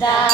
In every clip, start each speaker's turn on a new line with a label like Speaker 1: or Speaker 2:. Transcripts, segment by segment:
Speaker 1: da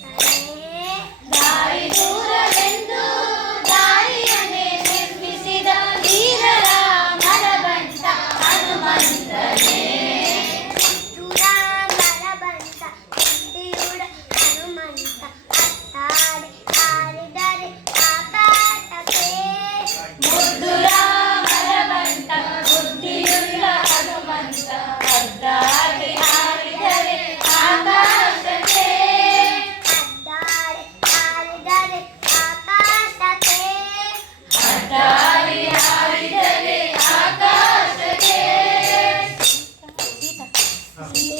Speaker 2: 아.